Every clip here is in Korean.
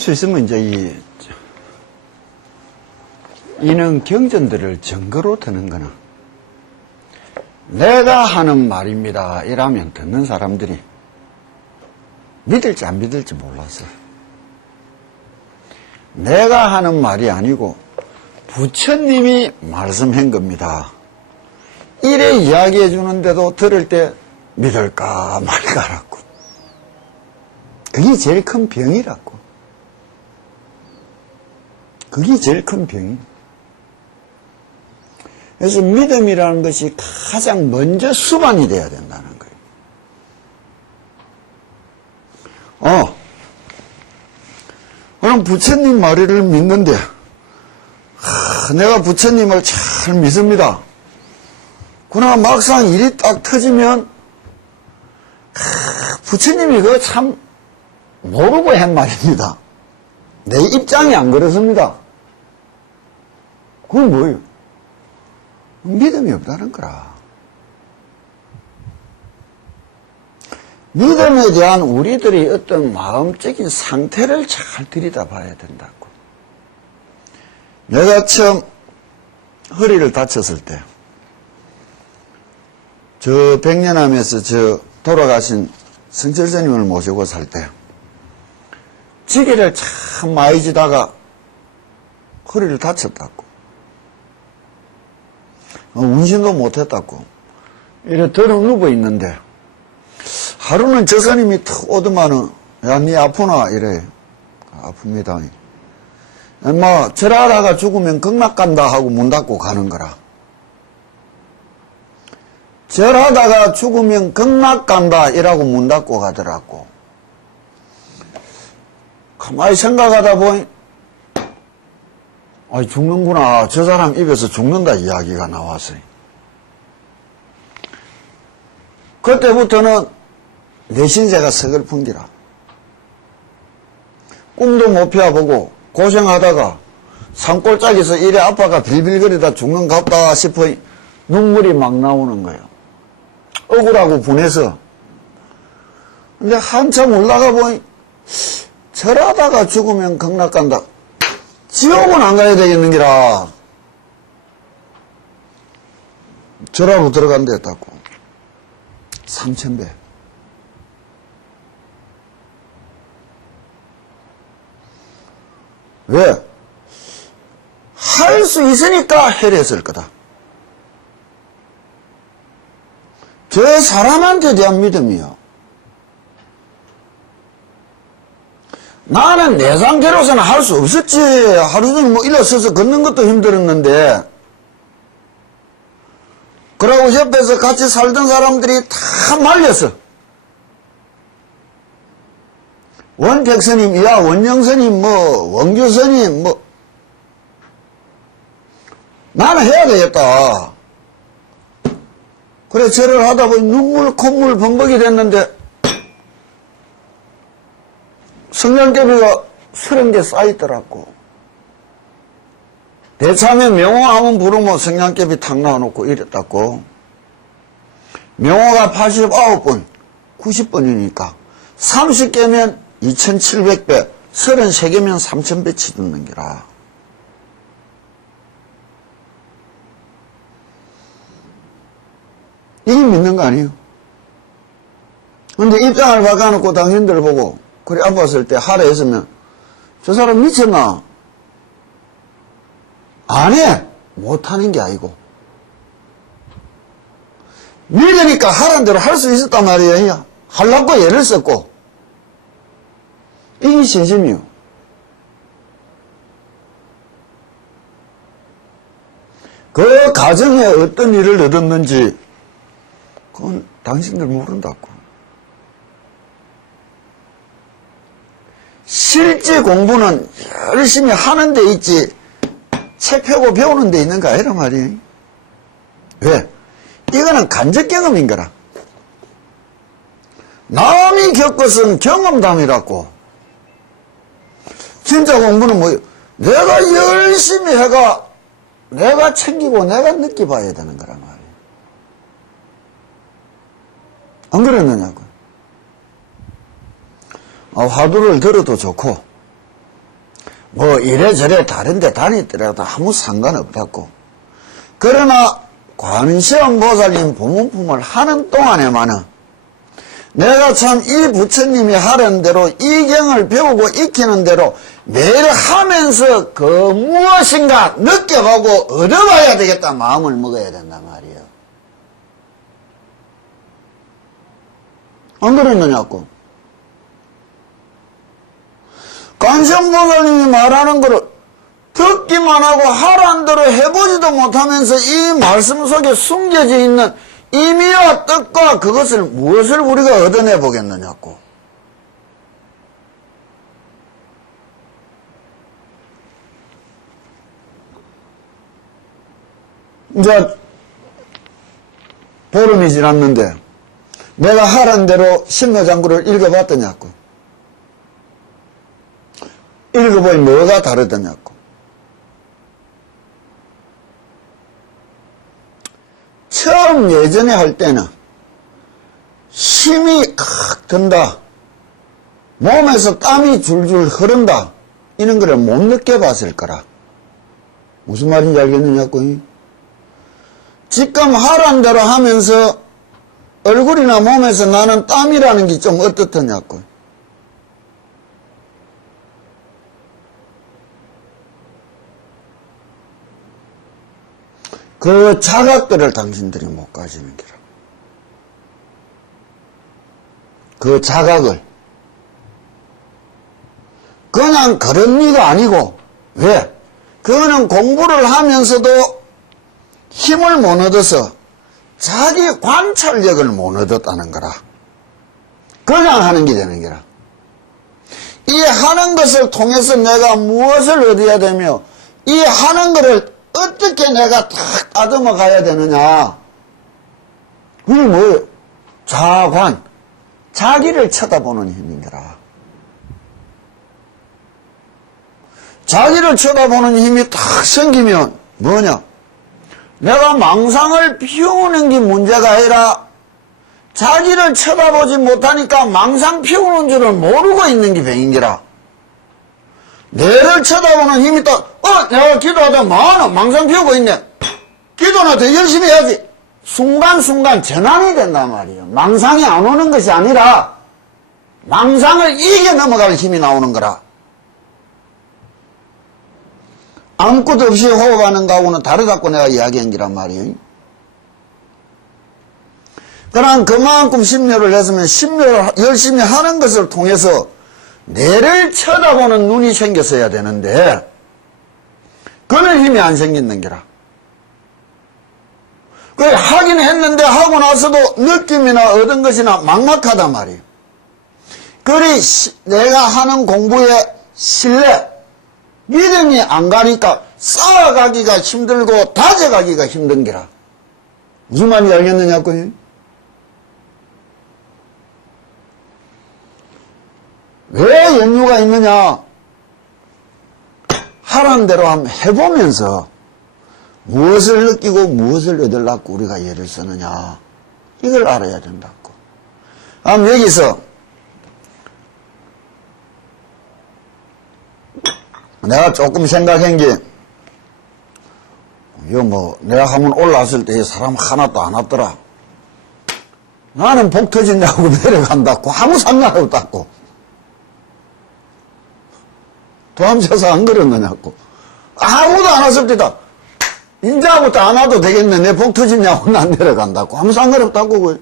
수 있으면 이제 이는 경전들을 증거로 드는 거는 내가 하는 말입니다 이라면 듣는 사람들이 믿을지 안 믿을지 몰랐어요. 내가 하는 말이 아니고 부처님이 말씀한 겁니다. 이래 이야기해 주는데도 들을 때 믿을까 말까라고. 그게 제일 큰 병이라고. 그게 제일 큰 병이. 그래서 믿음이라는 것이 가장 먼저 수반이 돼야 된다는 거예요. 그럼 부처님 말을 믿는데, 내가 부처님을 잘 믿습니다. 그러나 막상 일이 딱 터지면, 부처님이 그거 참 모르고 한 말입니다. 내 입장이 안 그렇습니다. 그건 뭐예요? 믿음이 없다는 거라. 믿음에 대한 우리들의 어떤 마음적인 상태를 잘 들여다봐야 된다고. 내가 처음 허리를 다쳤을 때, 저 백년암에서 저 돌아가신 성철스님을 모시고 살 때, 지게를 참 많이 지다가 허리를 다쳤다고. 운신도 못했다고. 이래 들어 누워 있는데, 하루는 저 스님이 턱 오더만은, 야, 니 아프나? 이래. 아픕니다. 절하다가 죽으면 극락 간다 하고 문 닫고 가는 거라. 절하다가 죽으면 극락 간다 이라고 문 닫고 가더라고. 가만히 생각하다 보니, 죽는구나. 저 사람 입에서 죽는다 이야기가 나왔어요. 그때부터는 내 신세가 서글픈기라. 꿈도 못 피워보고 고생하다가 산골짜기에서 이래 아파가 빌빌거리다 죽는 같다 싶어 눈물이 막 나오는 거예요. 억울하고 분해서. 근데 한참 올라가 보니 절하다가 죽으면 극락 간다. 지옥은 안 가야 되겠는기라. 절하로 들어간다 했다고. 3000배. 왜? 할 수 있으니까 해냈을 거다. 저 사람한테 대한 믿음이요. 나는 내 상태로서는 할 수 없었지. 하루 종일 일어서서 걷는 것도 힘들었는데, 그러고 옆에서 같이 살던 사람들이 다 말렸어. 원택스님, 이야, 원영스님, 원규스님, 나는 해야 되겠다. 그래, 절을 하다 보니 눈물, 콧물, 범벅이 됐는데, 성냥개비가 30개 쌓이더라고. 대참에 명호 한번 부르면 성냥개비 탁 나와놓고 이랬다고. 명호가 89번, 90번이니까 30개면 2700배, 33개면 3000배 치듣는 기라. 이게 믿는 거 아니에요? 근데 입장을 바꿔놓고 당신들 보고, 그래, 아팠을 때 하라 했으면, 저 사람 미쳤나? 안 해! 못하는 게 아니고. 믿으니까 하라는 대로 할 수 있었단 말이에요. 하려고 예를 썼고. 이게 신심이요. 그 가정에 어떤 일을 얻었는지, 그건 당신들 모른다고. 실제 공부는 열심히 하는 데 있지, 책 펴고 배우는 데 있는 거 아니란 말이에요. 왜? 이거는 간접 경험인 거라. 남이 겪었은 경험담이라고. 진짜 공부는 뭐예요? 내가 열심히 해가 내가 챙기고 내가 느껴봐야 되는 거란 말이에요. 안 그랬느냐고. 화두를 들어도 좋고 뭐 이래저래 다른데 다니더라도 아무 상관없다고. 그러나 관세음보살님 법문품을 하는 동안에만은 내가 참 이 부처님이 하는 대로 이 경을 배우고 익히는 대로 매일 하면서 그 무엇인가 느껴보고 얻어봐야 되겠다 마음을 먹어야 된단 말이에요. 안 그랬느냐고. 관세음보살님이 말하는 거를 듣기만 하고 하라는 대로 해보지도 못하면서 이 말씀 속에 숨겨져 있는 의미와 뜻과 그것을 무엇을 우리가 얻어내 보겠느냐고. 이제 보름이 지났는데 내가 하라는 대로 신묘장구를 읽어봤더냐고. 읽어보니 뭐가 다르더냐고. 처음 예전에 할 때는 힘이 칵 든다, 몸에서 땀이 줄줄 흐른다, 이런 거를 못 느껴봤을 거라. 무슨 말인지 알겠느냐고. 지금 하란 대로 하면서 얼굴이나 몸에서 나는 땀이라는 게 좀 어떻더냐고. 그 자각들을 당신들이 못 가지는 게라. 그 자각을. 그냥 그런 리가 아니고, 왜? 그거는 공부를 하면서도 힘을 못 얻어서 자기 관찰력을 못 얻었다는 거라. 그냥 하는 게 되는 게라. 이 하는 것을 통해서 내가 무엇을 얻어야 되며, 이 하는 것을 어떻게 내가 딱 다듬어 가야 되느냐. 그게 뭐예요? 자관. 자기를 쳐다보는 힘인 거라. 자기를 쳐다보는 힘이 딱 생기면 뭐냐? 내가 망상을 피우는 게 문제가 아니라 자기를 쳐다보지 못하니까 망상 피우는 줄을 모르고 있는 게 병인 거라. 내를 쳐다보는 힘이 또, 내가 기도하다 망상 피우고 있네. 기도나 더 열심히 해야지. 순간순간 전환이 된단 말이에요. 망상이 안 오는 것이 아니라 망상을 이겨 넘어갈 힘이 나오는 거라. 아무것도 없이 호흡하는 거하고는 다르다고 내가 이야기한 거란 말이에요. 그럼 그만큼 심려를 했으면 심려를 열심히 하는 것을 통해서 내를 쳐다보는 눈이 생겼어야 되는데 그런 힘이 안 생기는 게라. 그래 하긴 했는데 하고 나서도 느낌이나 얻은 것이나 막막하단 말이에요. 그리 내가 하는 공부의 신뢰, 믿음이 안 가니까 쌓아가기가 힘들고 다져가기가 힘든 게라. 무슨 말인지 알겠느냐고요? 왜 연유가 있느냐? 하라는 대로 한번 해보면서 무엇을 느끼고 무엇을 얻으려고 우리가 예를 쓰느냐, 이걸 알아야 된다고. 여기서 내가 조금 생각한 게, 이거 뭐 내가 한번 올라왔을 때 사람 하나도 안 왔더라. 나는 복 터진다고 내려간다고 아무 상관없다고. 도함쳐서 안 그랬느냐고. 아무도 안 왔을 때다. 인자부터 안 와도 되겠네. 내 복 터지냐고 난 내려간다고. 아무 상관없다고.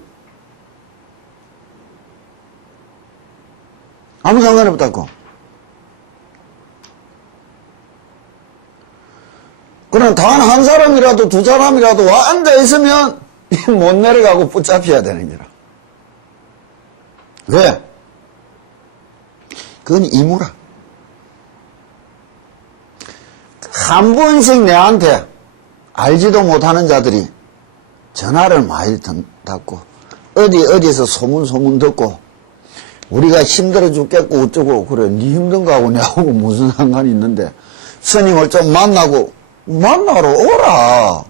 아무 상관없다고. 그럼 단 한 사람이라도 두 사람이라도 와 앉아있으면 못 내려가고 붙잡혀야 되는 거라. 왜? 그건 임무라. 한 번씩 내한테 알지도 못하는 자들이 전화를 많이 받고 어디서 소문 듣고 우리가 힘들어 죽겠고 어쩌고 그래. 네 힘든 거하고 내하고 무슨 상관이 있는데 스님을 좀 만나러 오라.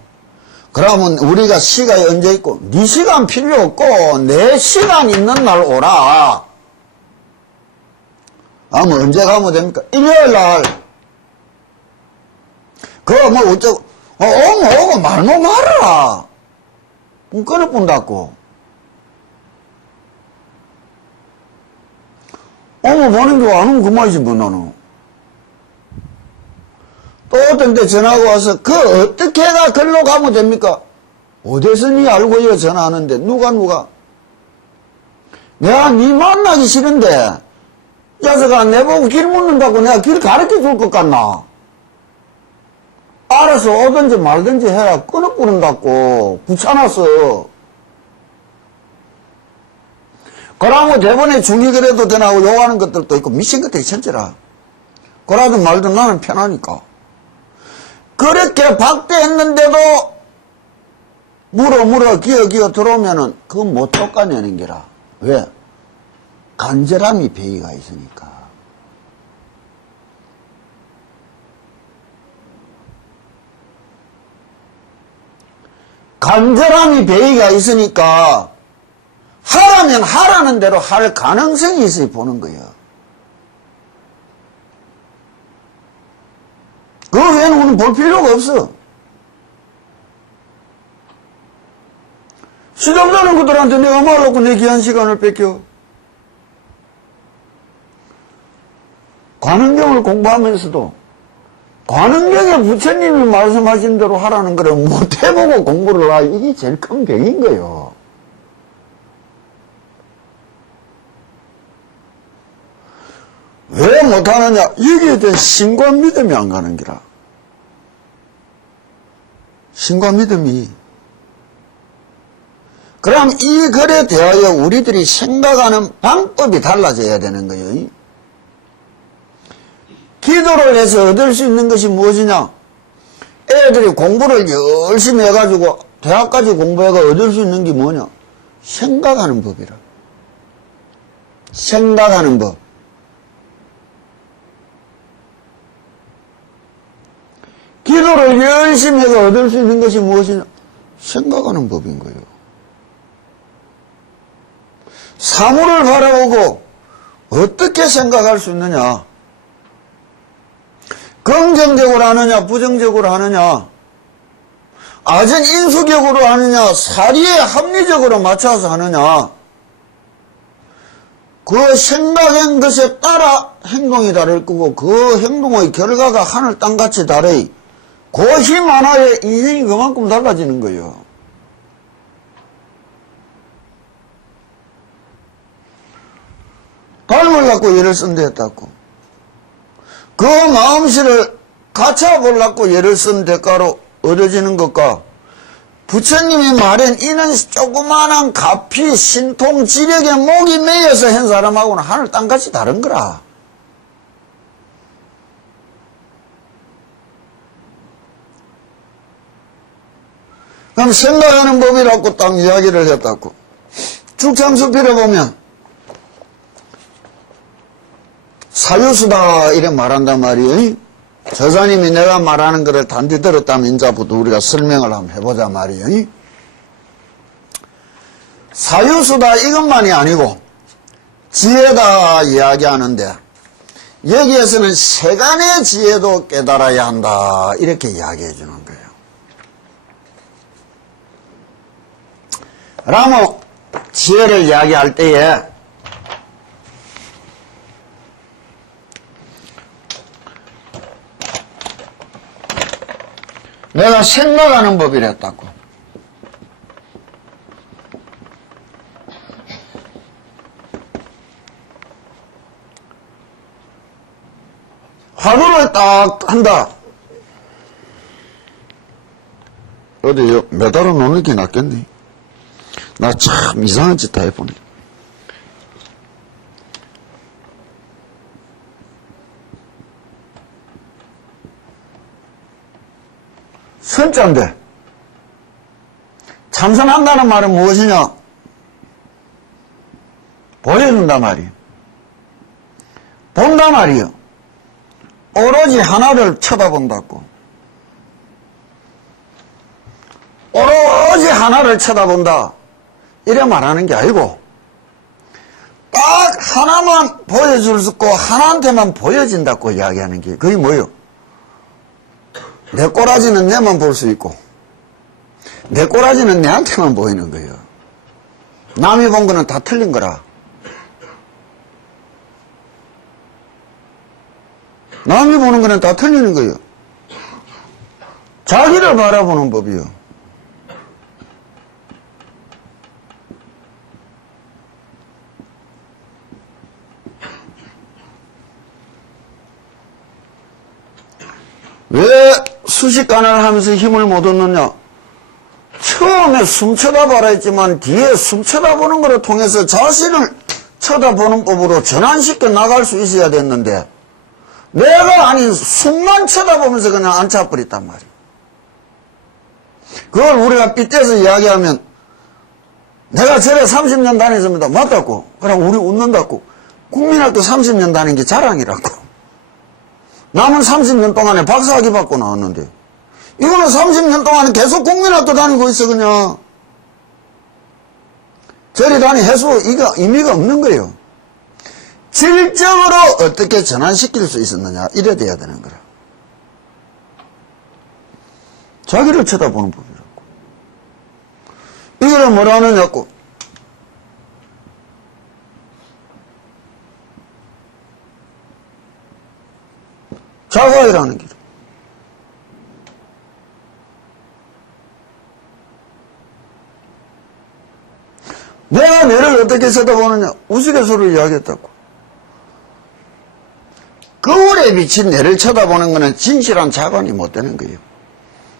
그러면 우리가 시간이 언제 있고 네 시간 필요 없고 내 시간 있는 날 오라. 언제 가면 됩니까? 일요일 날 뭐 어쩌고, 오고 말고 말아라. 끊어본다고. 보는 게 안 오면 그만이지, 뭐, 나는. 또 어떤 때 전화가 와서, 어떻게 해가 글로 가면 됩니까? 어디서 니 알고요, 전화하는데. 누가. 내가 니 만나기 싫은데, 자석아, 내보고 길 묻는다고 내가 길 가르쳐 줄 것 같나? 알아서 오든지 말든지 해야 끊어부른다고. 귀찮았어. 그러고 대본에 중이 그래도 되나고 욕하는 것들도 있고 미친 것들이 천재라. 그러든 말든 나는 편하니까. 그렇게 박대했는데도 물어 기어 들어오면은 그건 못 쫓아내는 게라. 왜? 간절함이 배이가 있으니까. 간절함이 배이가 있으니까 하라면 하라는 대로 할 가능성이 있어야 보는 거예요. 그 외에는 우리는 볼 필요가 없어. 시점자는 그들한테 내가 말하고 내 귀한 시간을 뺏겨. 관음경을 공부하면서도 관음경에 부처님이 말씀하신 대로 하라는 거를 못 해보고 공부를 하, 이게 제일 큰 병인 거예요. 왜 못하느냐? 여기에 대한 신과 믿음이 안 가는 기라. 신과 믿음이. 그럼 이 글에 대하여 우리들이 생각하는 방법이 달라져야 되는 거예요. 기도를 해서 얻을 수 있는 것이 무엇이냐? 애들이 공부를 열심히 해가지고 대학까지 공부해가 얻을 수 있는 게 뭐냐? 생각하는 법이라. 생각하는 법. 기도를 열심히 해서 얻을 수 있는 것이 무엇이냐? 생각하는 법인 거예요. 사물을 바라보고 어떻게 생각할 수 있느냐? 긍정적으로 하느냐, 부정적으로 하느냐, 아전 인수격으로 하느냐, 사리에 합리적으로 맞춰서 하느냐, 그 생각한 것에 따라 행동이 다를 거고, 그 행동의 결과가 하늘 땅같이 다르. 그 힘 하나에 인생이 그만큼 달라지는 거예요. 닮을 갖고 예를 쓴다 했다고. 그 마음씨를 갖춰보려고 예를 쓴 대가로 얻어지는 것과 부처님이 말한 이는 조그마한 가피, 신통, 지력에 목이 매여서 한 사람하고는 하늘 땅같이 다른 거라. 그럼 생각하는 법이라고 딱 이야기를 했다고. 죽창수필에 보면 사유수다 이래 말한단 말이에요. 저자님이 내가 말하는 거를 단디 들었다면 이제부터 우리가 설명을 한번 해보자 말이에요. 사유수다 이것만이 아니고 지혜다 이야기하는데 여기에서는 세간의 지혜도 깨달아야 한다 이렇게 이야기해 주는 거예요. 라모 지혜를 이야기할 때에 내가 생각하는 법이랬다고. 화두를 딱 한다. 어디 매달아 놓는 게 낫겠니? 나 참 이상한 짓 다 해보네. 선자인데 참선한다는 말은 무엇이냐? 보여준단 말이에요. 본단 말이에요. 오로지 하나를 쳐다본다고. 오로지 하나를 쳐다본다 이래 말하는 게 아니고 딱 하나만 보여줄 수 있고 하나한테만 보여진다고 이야기하는 게 그게 뭐예요? 내 꼬라지는 내만 볼 수 있고 내 꼬라지는 내한테만 보이는 거예요. 남이 본 거는 다 틀린 거라. 남이 보는 거는 다 틀리는 거예요. 자기를 바라보는 법이요. 왜 수식관을 하면서 힘을 못 얻느냐? 처음에 숨 쳐다봐라 했지만 뒤에 숨 쳐다보는 것을 통해서 자신을 쳐다보는 법으로 전환시켜 나갈 수 있어야 됐는데 내가 아닌 숨만 쳐다보면서 그냥 앉아버렸단 말이야. 그걸 우리가 빗대서 이야기하면 내가 절에 30년 다녔습니다. 맞다고. 그럼 우리 웃는다고. 국민학교 30년 다닌 게 자랑이라고. 남은 30년 동안에 박사학위 받고 나왔는데 이거는 30년 동안에 계속 국민학교 다니고 있어 그냥. 절에 다니 해수 이거 의미가 없는 거예요. 질적으로 어떻게 전환시킬 수 있었느냐 이래 돼야 되는 거라. 자기를 쳐다보는 법이라고. 이거를 뭐라 하느냐고. 자가이라는 길. 내가 내를 어떻게 쳐다보느냐. 우스갯소리를 이야기했다고. 거울에 비친 내를 쳐다보는 것은 진실한 자관이 못 되는 거예요.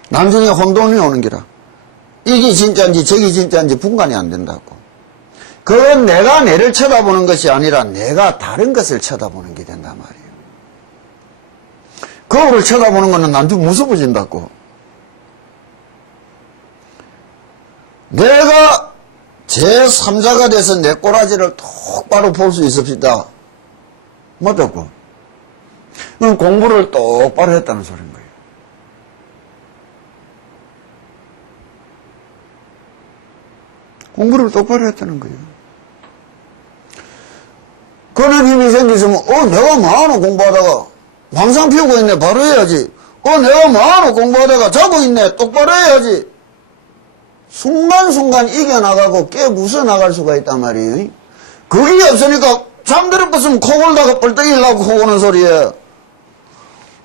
나중에 혼돈이 오는 기라. 이게 진짜인지 저기 진짜인지 분간이 안 된다고. 그건 내가 내를 쳐다보는 것이 아니라 내가 다른 것을 쳐다보는 게 된단 말이에요. 거울을 쳐다보는 것은 나중에 무서워진다고. 내가 제3자가 돼서 내 꼬라지를 똑바로 볼 수 있읍시다. 맞다고. 그럼 공부를 똑바로 했다는 소리인 거예요. 공부를 똑바로 했다는 거예요. 그런 힘이 생기시면 내가 뭐하노 공부하다가 망상 피우고 있네 바로 해야지. 내가 뭐하노 공부하다가 자고 있네 똑바로 해야지. 순간순간 이겨나가고 깨부숴나갈 수가 있단 말이에요. 그게 없으니까 잠들어 뻗으면 코 골다가 뻘떡이려고 코 고는 소리에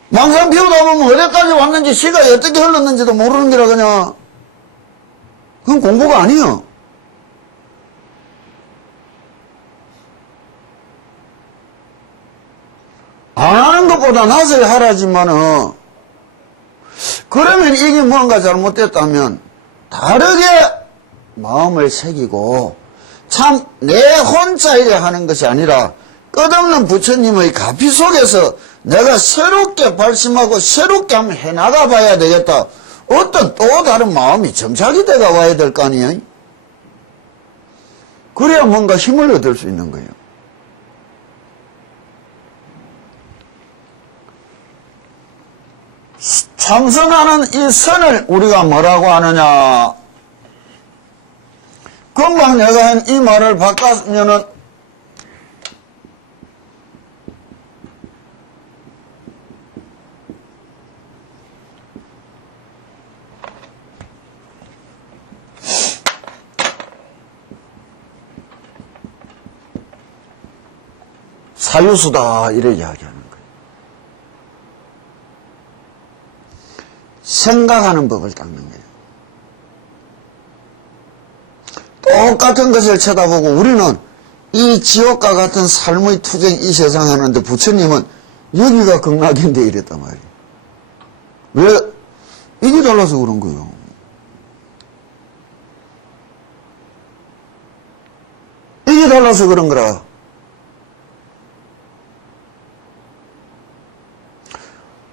망상 피우다 보면 어디까지 왔는지 시간이 어떻게 흘렀는지도 모르는 게라 그냥. 그건 공부가 아니에요. 안 하는 것보다 나서야 하라지만은 그러면 이게 뭔가 잘못됐다면 다르게 마음을 새기고 참 내 혼자 이래 하는 것이 아니라 끝없는 부처님의 가피 속에서 내가 새롭게 발심하고 새롭게 한번 해나가 봐야 되겠다. 어떤 또 다른 마음이 정착이 돼가 와야 될 거 아니에요? 그래야 뭔가 힘을 얻을 수 있는 거예요. 참선하는 이 선을 우리가 뭐라고 하느냐. 금방 내가 한 이 말을 바꿨으면은 사유수다 이래 이야기하는 거예요. 생각하는 법을 닦는 거예요. 똑같은 것을 쳐다보고 우리는 이 지옥과 같은 삶의 투쟁 이 세상에 하는데 부처님은 여기가 극락인데 이랬단 말이에요. 왜? 이게 달라서 그런 거예요. 이게 달라서 그런 거라.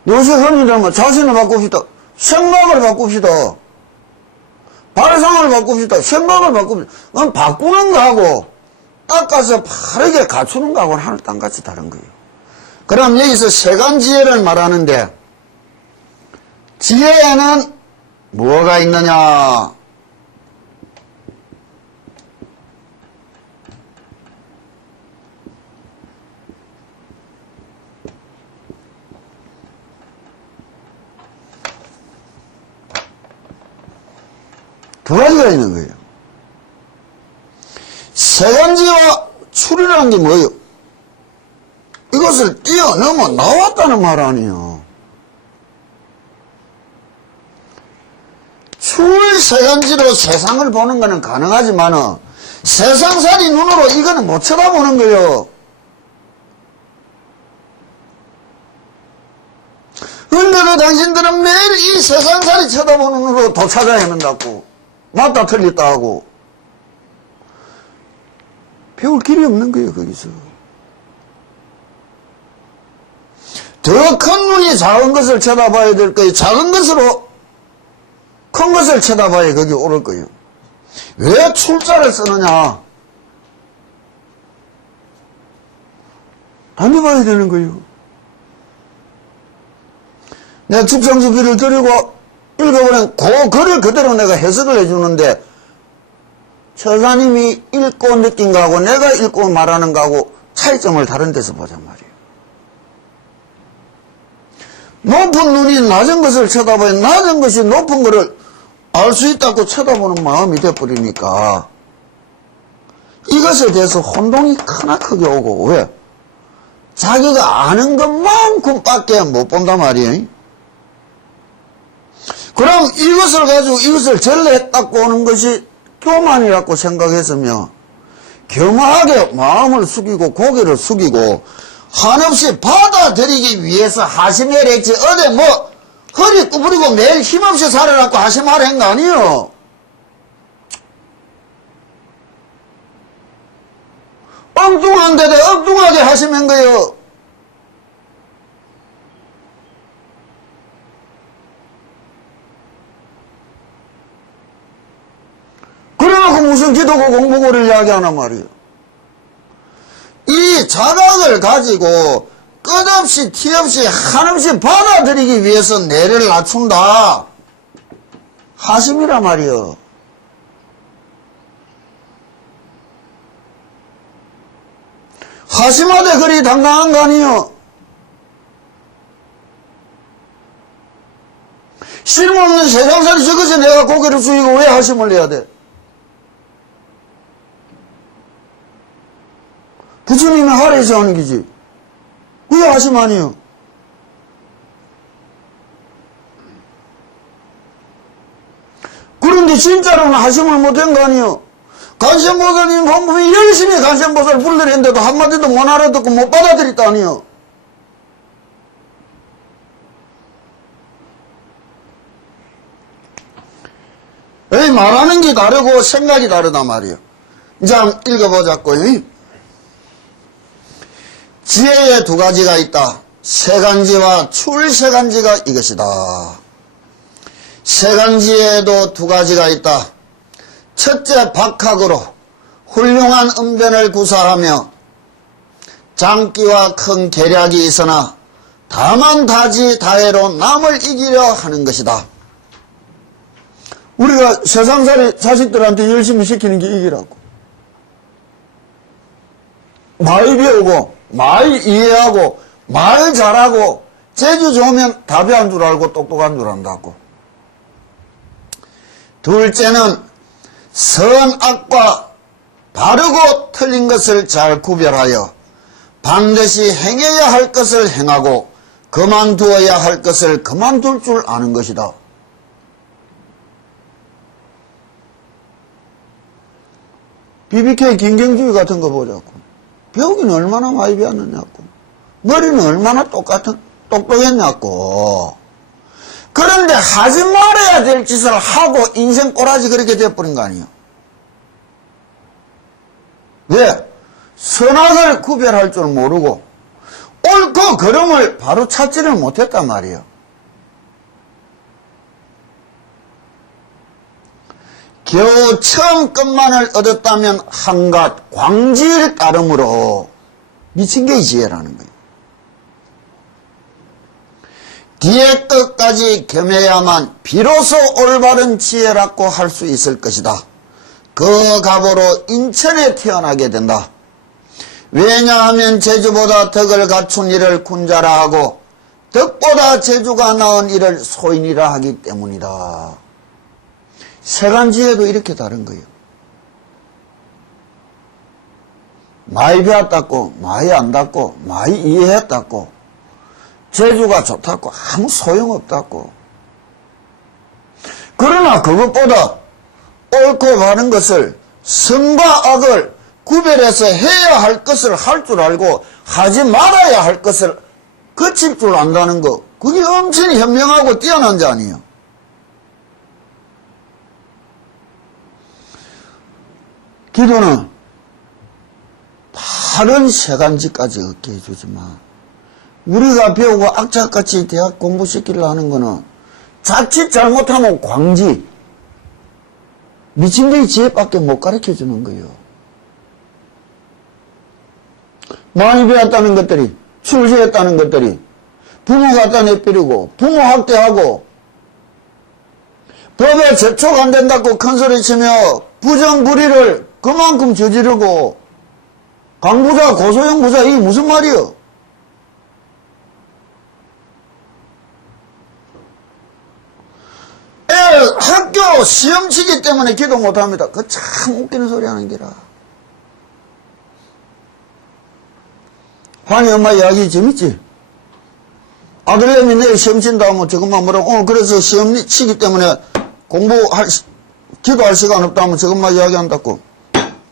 요새 흔히들 자신을 바꿉시다. 생각을 바꿉시다. 발상을 바꿉시다. 생각을 바꿉시다. 그럼 바꾸는 거하고 닦아서 바르게 갖추는 거하고는 하늘 땅같이 다른 거예요. 그럼 여기서 세간지혜를 말하는데 지혜에는 뭐가 있느냐? 두 가지가 있는 거예요. 세간지와 출이라는 게 뭐예요? 이것을 뛰어넘어 나왔다는 말 아니에요. 출세간지로 세상을 보는 것은 가능하지만 세상살이 눈으로 이거는 못 쳐다보는 거예요. 그런데도 당신들은 매일 이 세상살이 쳐다보는 눈으로 도착을 해낸다고 맞다 틀렸다 하고 배울 길이 없는 거예요. 거기서 더 큰 눈이 작은 것을 쳐다봐야 될 거예요. 작은 것으로 큰 것을 쳐다봐야 거기 오를 거예요. 왜 출자를 쓰느냐? 다녀봐야 되는 거예요. 내가 축성주기를 드리고 읽어보면 그 글을 그대로 내가 해석을 해주는데 처사님이 읽고 느낀 거하고 내가 읽고 말하는 거하고 차이점을 다른 데서 보잔 말이에요. 높은 눈이 낮은 것을 쳐다봐야 낮은 것이 높은 것을 알 수 있다고 쳐다보는 마음이 돼버리니까 이것에 대해서 혼동이 크나크게 오고 왜? 자기가 아는 것만큼밖에 못 본단 말이에요. 그럼 이것을 가지고 이것을 전례 닦고 오는 것이 교만이라고 생각했으면 겸허하게 마음을 숙이고 고개를 숙이고 한없이 받아들이기 위해서 하심을 했지 어디 뭐 허리 구부리고 매일 힘없이 살아라고 하심을 한 거 아니에요. 엉뚱한데도 엉뚱하게 하시는 거예요. 그래놓고 무슨 기도고 공부고를 이야기하나 말이에요. 이 자각을 가지고 끝없이 티없이 한없이 받아들이기 위해서 뇌를 낮춘다 하심이라 말이에요. 하심하되 그리 당당한 거 아니에요. 쓸모없는 세상살이 저것에 내가 고개를 숙이고 왜 하심을 해야 돼? 부처님이 하래서 하는 기지. 왜 하심 아니에요? 그런데 진짜로는 하심을 못한 거 아니에요? 간센보살님 공부에 열심히 간센보살 불러냈는데도 한마디도 못 알아듣고 못 받아들였다 아니에요? 왜 말하는 게 다르고 생각이 다르단 말이에요. 이제 한번 읽어보자고요. 지혜에 두 가지가 있다. 세간지와 출세간지가 이것이다. 세간지에도 두 가지가 있다. 첫째 박학으로 훌륭한 음변을 구사하며 장기와 큰 계략이 있으나 다만 다지다해로 남을 이기려 하는 것이다. 우리가 세상살이 자식들한테 열심히 시키는 게 이기라고. 많이 배우고 많이 이해하고 말 잘하고 재주 좋으면 답이한 줄 알고 똑똑한 줄 안다고. 둘째는 선악과 바르고 틀린 것을 잘 구별하여 반드시 행해야 할 것을 행하고 그만두어야 할 것을 그만둘 줄 아는 것이다. BBK 김경주의 같은 거 보자고. 배우기는 얼마나 많이 배웠느냐고. 머리는 얼마나 똑똑했냐고. 그런데 하지 말아야 될 짓을 하고 인생 꼬라지 그렇게 돼버린 거 아니에요. 왜? 선악을 구별할 줄 모르고 옳고 그름을 바로 찾지를 못했단 말이에요. 겨우 처음 끝만을 얻었다면 한갓 광지를 따름으로 미친 게 지혜라는 거예요. 뒤에 끝까지 겸해야만 비로소 올바른 지혜라고 할 수 있을 것이다. 그 갑으로 인천에 태어나게 된다. 왜냐하면 재주보다 덕을 갖춘 이를 군자라 하고 덕보다 재주가 나은 이를 소인이라 하기 때문이다. 세간지혜도 이렇게 다른 거예요. 많이 배웠다고, 많이 안다고, 많이 이해했다고, 재주가 좋다고, 아무 소용없다고. 그러나 그것보다 옳고 바른 것을, 선과 악을 구별해서 해야 할 것을 할 줄 알고 하지 말아야 할 것을 거칠 줄 안다는 거, 그게 엄청 현명하고 뛰어난 자 아니에요. 기도는 바른 세간지까지 얻게 해주지만 우리가 배우고 악착같이 대학 공부시키려 하는 거는 자칫 잘못하면 광지, 미친개의 지혜밖에 못 가르쳐주는 거예요. 많이 배웠다는 것들이, 출세했다는 것들이 부모 갖다 내버리고 부모 학대하고 법에 접촉 안 된다고 큰소리 치며 부정부리를 그만큼 저지르고 강부자, 고소형 부자, 이게 무슨 말이요? 애 학교 시험치기 때문에 기도 못합니다. 그거 참 웃기는 소리 하는 기라. 환희 엄마 이야기 재밌지? 아들내미 내일 시험 친다 하면 저것만 뭐라고, 그래서 시험 치기 때문에 기도할 시간 없다 하면 저것만 이야기한다고.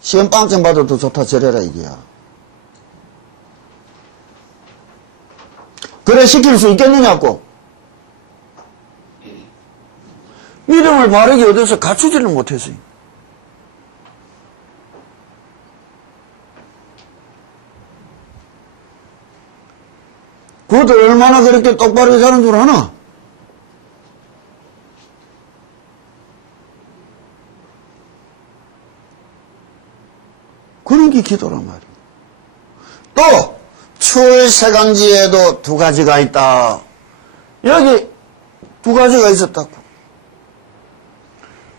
시험 빵점 받아도 좋다 저래라 이게야. 그래 시킬 수 있겠느냐고. 믿음을 바르게 얻어서 갖추지를 못했어요. 그것도 얼마나 그렇게 똑바르게 사는 줄 아나? 그런 게 기도란 말이에요. 또 출세간지에도 두 가지가 있다. 여기 두 가지가 있었다고.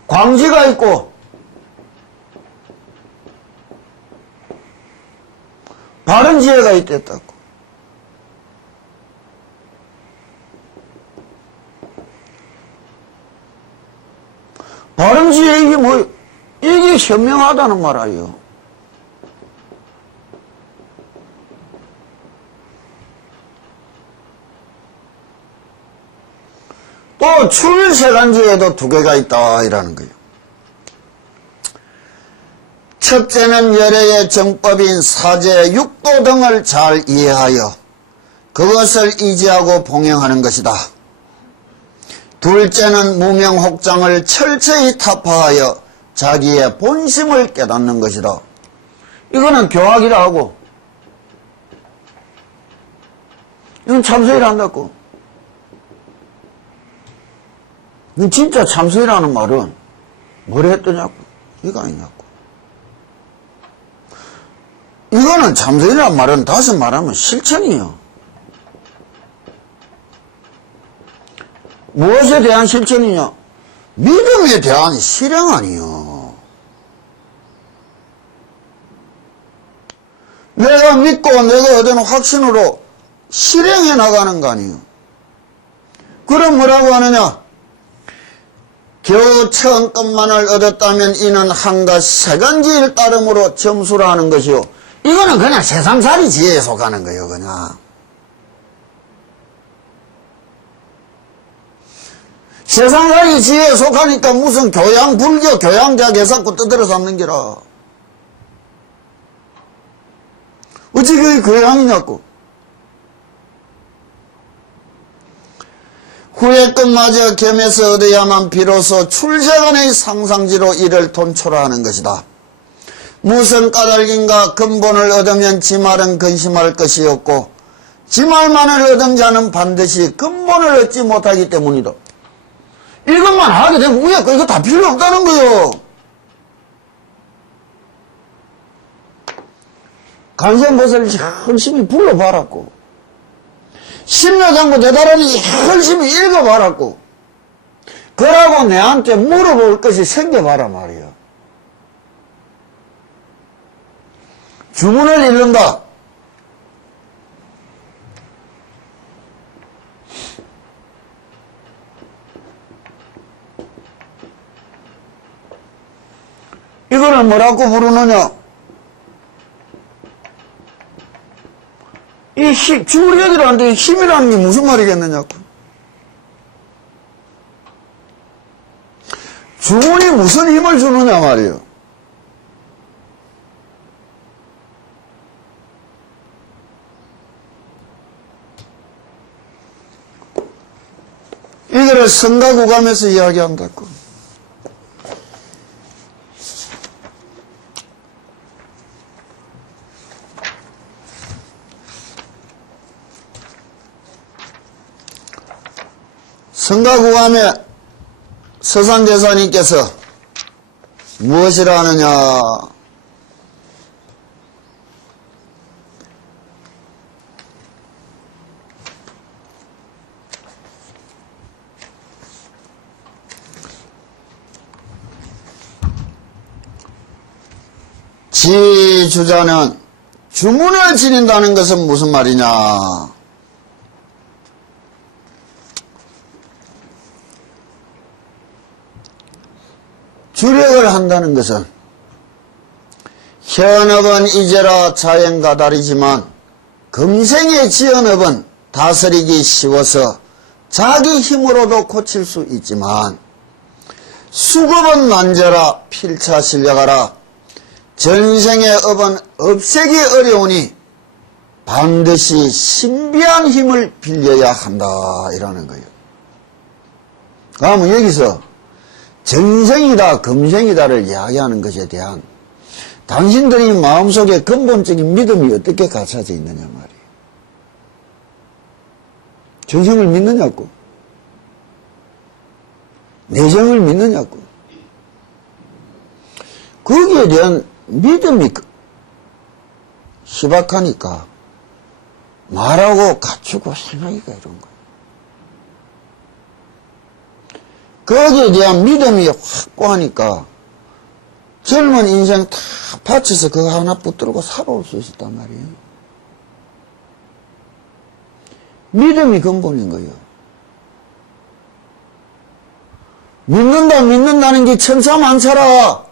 광지가 있고 바른 지혜가 있댔다고. 바른 지혜 이게 뭐 이게 현명하다는 말 아니에요. 또 출세간지에도 두 개가 있다 이라는 거예요. 첫째는 열애의 정법인 사제, 육도 등을 잘 이해하여 그것을 의지하고 봉행하는 것이다. 둘째는 무명혹장을 철저히 타파하여 자기의 본심을 깨닫는 것이다. 이거는 교학이라 하고 이건 참선이라 한다고. 진짜 참선이라는 말은 뭘 했더냐고. 이거 아니냐고. 이거는 참선이라는 말은 다시 말하면 실천이에요. 무엇에 대한 실천이냐? 믿음에 대한 실행 아니요. 내가 믿고 내가 얻은 확신으로 실행해 나가는 거 아니에요. 그럼 뭐라고 하느냐? 겨우 처음것만을 얻었다면 이는 한가 세간지일 따름으로 점수라 하는 것이요. 이거는 그냥 세상살이 지혜에 속하는 거예요, 그냥. 세상살이 지혜에 속하니까 무슨 교양, 불교, 교양대학 해사고 떠들어 잡는 게라. 어찌 그게 교양이냐고. 후에 끝마저 겸해서 얻어야만 비로소 출세간의 상상지로 이를 돈초라하는 것이다. 무슨 까닭인가 근본을 얻으면 지말은 근심할 것이 없고 지말만을 얻은 자는 반드시 근본을 얻지 못하기 때문이다. 이것만 하게 되면 위에 거 이거 다 필요 없다는 거요. 간선벗을 열심히 불러봐랐고 심야장구 대다라니 열심히 읽어봐랐고 그러고 내한테 물어볼 것이 생겨봐라 말이야. 주문을 읽는다. 이걸 뭐라고 부르느냐? 이 힘, 죽을 얘기라는데 힘이라는 게 무슨 말이겠느냐고. 주문이 무슨 힘을 주느냐 말이에요. 이거를 성가구감에서 이야기한다고. 성가구감에 서산대사님께서 무엇이라 하느냐? 지주자는 주문을 지닌다는 것은 무슨 말이냐? 주력을 한다는 것은 현업은 이제라 자연가달이지만 금생의 지연업은 다스리기 쉬워서 자기 힘으로도 고칠 수 있지만 수급은 난제라 필차 실려가라 전생의 업은 없애기 어려우니 반드시 신비한 힘을 빌려야 한다 이라는 거예요. 그러면 여기서 전생이다 금생이다를 이야기하는 것에 대한 당신들이 마음속에 근본적인 믿음이 어떻게 갖춰져 있느냐 말이에요. 전생을 믿느냐고, 내생을 믿느냐고. 거기에 대한 믿음이 희박하니까 말하고 갖추고 행하기가 이런 거예요. 거기에 대한 믿음이 확고하니까 젊은 인생 다 바쳐서 그거 하나 붙들고 살아올 수 있었단 말이에요. 믿음이 근본인 거예요. 믿는다는 게 천차만차라.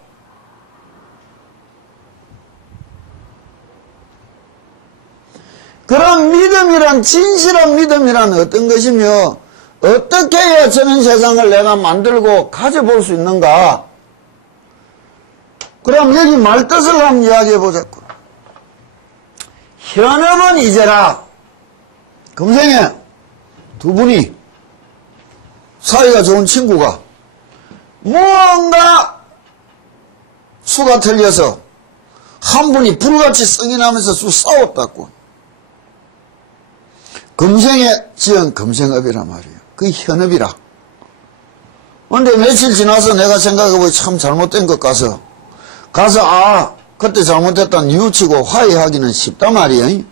그런 믿음이란, 진실한 믿음이란 어떤 것이며 어떻게 해야 저는 세상을 내가 만들고 가져볼 수 있는가? 그럼 여기 말뜻을 한번 이야기해보자고. 현업은 이제라. 금생에 두 분이 사이가 좋은 친구가 무언가 수가 틀려서 한 분이 불같이 성이 나면서 쑥 싸웠다고. 금생에 지은 금생업이란 말이에요. 그 현업이라. 근데 며칠 지나서 내가 생각해보니 참 잘못된 것 가서 그때 잘못했다는 뉘우치고 화해하기는 쉽단 말이에요.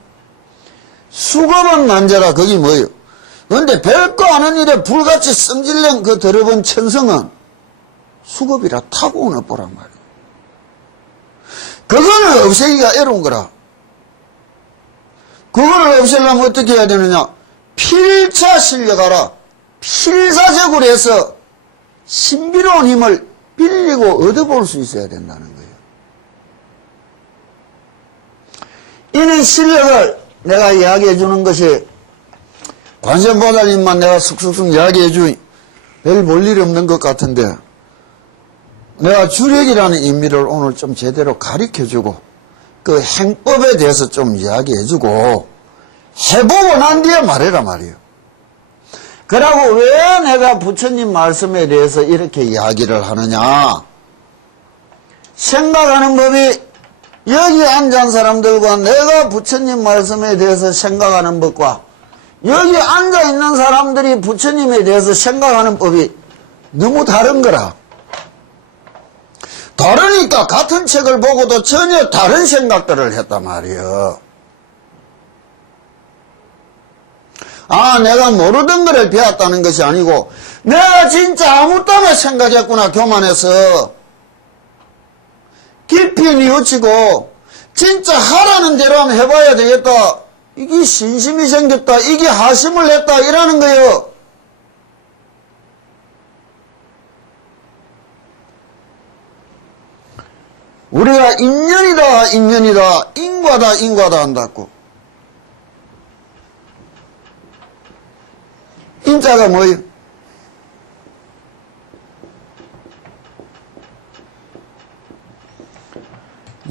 수급은 난제라. 그게 뭐예요? 근데 별거 아닌 일에 불같이 성질낸 그 더러운 천성은 수급이라 타고 오는 보란 말이에요. 그거는 없애기가 어려운 거라. 그거를 없애려면 어떻게 해야 되느냐? 필차 실려가라. 필사적으로 해서 신비로운 힘을 빌리고 얻어볼 수 있어야 된다는 거예요. 이는 실력을 내가 이야기해 주는 것이 관세음보살님만 내가 쑥쑥쑥 이야기해 주니 별 볼 일이 없는 것 같은데 내가 주력이라는 의미를 오늘 좀 제대로 가르쳐 주고 그 행법에 대해서 좀 이야기해 주고 해보고 난 뒤에 말해라 말이에요. 그러고 왜 내가 부처님 말씀에 대해서 이렇게 이야기를 하느냐? 생각하는 법이 여기 앉은 사람들과 내가 부처님 말씀에 대해서 생각하는 법과 여기 앉아있는 사람들이 부처님에 대해서 생각하는 법이 너무 다른 거라. 다르니까 같은 책을 보고도 전혀 다른 생각들을 했단 말이에요. 내가 모르던 거를 배웠다는 것이 아니고 내가 진짜 아무 땀에 생각했구나. 교만해서 깊이 뉘우치고 진짜 하라는 대로 한번 해봐야 되겠다. 이게 신심이 생겼다. 이게 하심을 했다. 이라는 거예요. 우리가 인연이다, 인연이다, 인과다, 인과다 한다고. 인자가 뭐예요?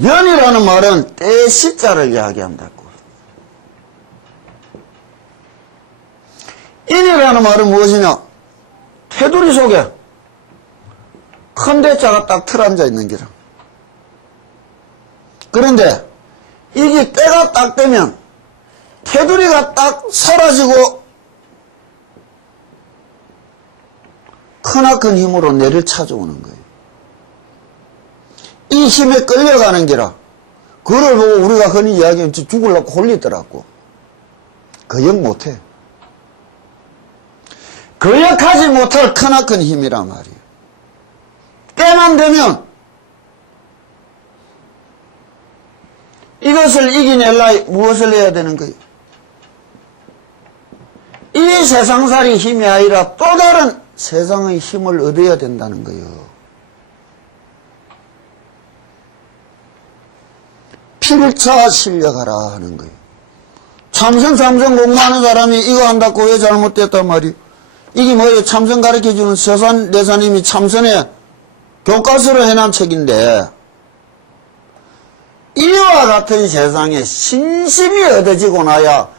연이라는 말은 때 시자를 이야기한다고. 인이라는 말은 무엇이냐? 테두리 속에 큰 대자가 딱 틀어앉아 있는 기라. 그런데 이게 때가 딱 되면 테두리가 딱 사라지고 크나큰 힘으로 내를 찾아오는 거예요. 이 힘에 끌려가는 기라. 그걸 보고 우리가 흔히 이야기하면 죽으려고 홀리더라고. 거역 못해. 거역하지 못할 크나큰 힘이란 말이에요. 때만 되면 이것을 이겨내려 무엇을 해야 되는 거예요? 이 세상살이 힘이 아니라 또 다른 세상의 힘을 얻어야 된다는 거예요. 필차 실력하라 하는 거예요. 참선 공부하는 사람이 이거 한다고 왜 잘못됐단 말이에요? 이게 뭐예요? 참선 가르쳐주는 서산 내사님이 참선에 교과서로 해놓은 책인데, 이와 같은 세상에 신심이 얻어지고 나야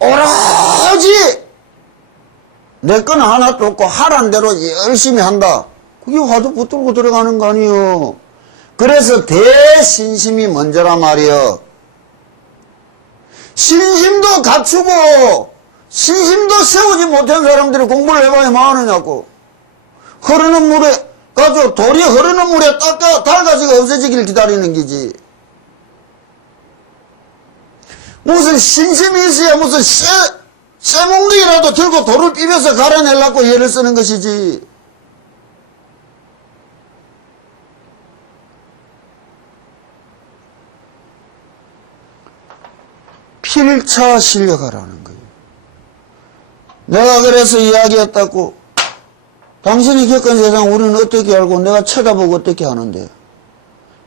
오로지 내 거는 하나도 없고 하란 대로 열심히 한다. 그게 화두 붙들고 들어가는 거 아니에요. 그래서 대신심이 먼저란 말이에요. 신심도 갖추고 신심도 세우지 못한 사람들이 공부를 해봐야 뭐하느냐고. 흐르는 물에 가지고 돌이 흐르는 물에 닦아지가 없어지길 기다리는 기지. 무슨 신심이 있어야 무슨 쇠몽둥이라도 들고 돌을 비벼서 갈아내려고 예를 쓰는 것이지. 필차 실력하라는 거예요. 내가 그래서 이야기했다고. 당신이 겪은 세상 우리는 어떻게 알고 내가 쳐다보고 어떻게 하는데.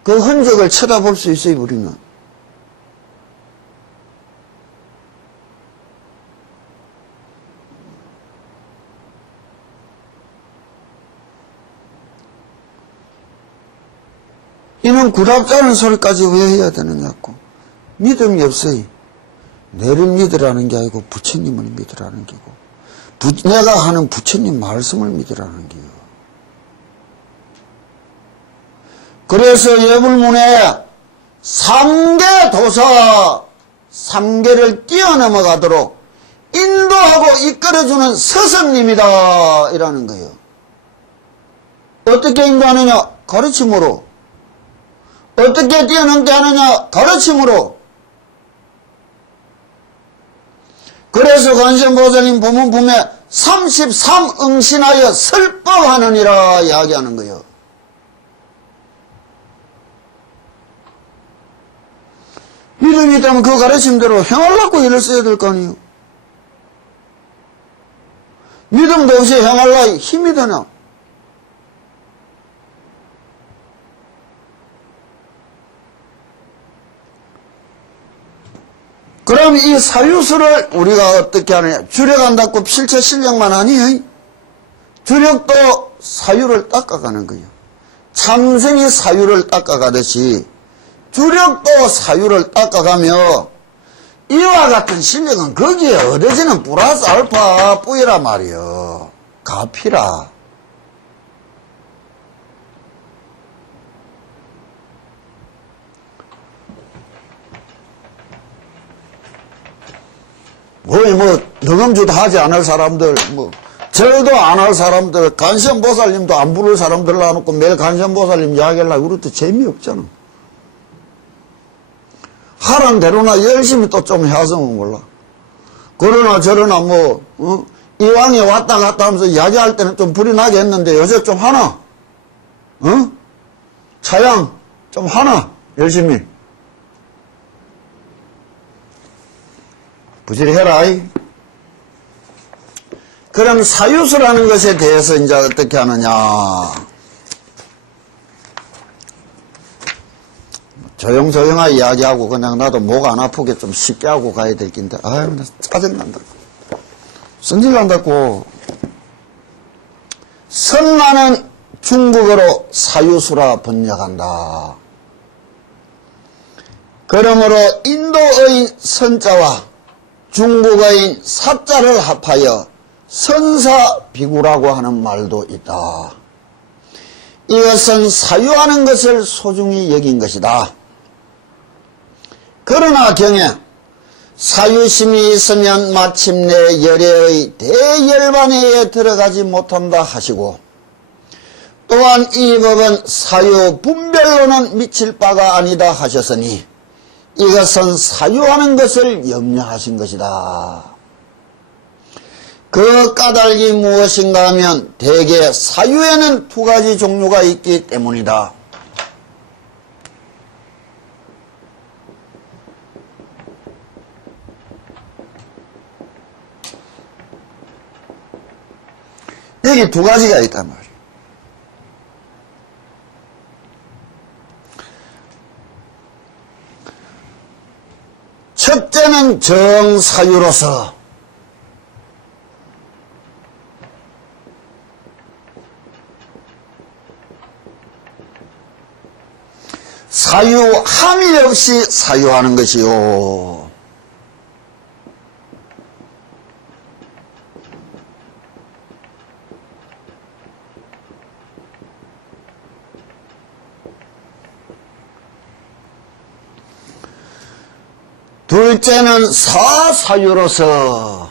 그 흔적을 쳐다볼 수 있어요, 우리는. 이는 구랍자는 소리까지 왜 해야 되느냐고. 믿음이 없어요. 내를 믿으라는 게 아니고 부처님을 믿으라는 게고, 내가 하는 부처님 말씀을 믿으라는 게요. 그래서 예불문에 3개 도사, 3개를 뛰어넘어가도록 인도하고 이끌어주는 스승님이다 이라는 거예요. 어떻게 인도하느냐? 가르침으로. 어떻게 뛰어넘게 하느냐? 가르침으로. 그래서 관세음보살님 법문품에 33응신하여 설법하느니라 이야기하는 거예요. 믿음이 있다면 그 가르침대로 행하려고 일을 써야 될 거 아니에요. 믿음도 없이 행하려고 힘이 드냐? 그럼 이 사유수를 우리가 어떻게 하느냐? 주력한다고 필체 실력만 하니? 주력도 사유를 닦아가는 거예요. 참선이 사유를 닦아가듯이 주력도 사유를 닦아가며 이와 같은 실력은 거기에 얻어지는 플러스 알파 뿌이라 말이요. 가피라. 능엄주도 하지 않을 사람들, 절도 안 할 사람들, 간시엄보살님도 안 부를 사람들 놔놓고 매일 간시엄보살님 이야기하려고 그것도 재미없잖아. 하란 대로나 열심히 또 좀 해서면 몰라. 그러나 저러나 이왕에 왔다 갔다 하면서 이야기할 때는 좀 불이 나게 했는데 요새 좀 하나? 차양 좀 하나? 열심히. 부지런해라. 그럼 사유수라는 것에 대해서 이제 어떻게 하느냐. 조용조용하게 이야기하고 그냥 나도 목 안 아프게 좀 쉽게 하고 가야 될 긴데, 아유, 나 짜증난다. 성질난다고. 선나는 중국어로 사유수라 번역한다. 그러므로 인도어인 선자와 중국어인 사자를 합하여 선사비구라고 하는 말도 있다. 이것은 사유하는 것을 소중히 여긴 것이다. 그러나 경에 사유심이 있으면 마침내 열애의 대열반회에 들어가지 못한다 하시고, 또한 이 법은 사유 분별로는 미칠 바가 아니다 하셨으니 이것은 사유하는 것을 염려하신 것이다. 그 까닭이 무엇인가 하면 대개 사유에는 두 가지 종류가 있기 때문이다. 여기 두 가지가 있단 말이에요. 첫째는 정사유로서 사유 함이 없이 사유하는 것이요. 둘째는 사사유로서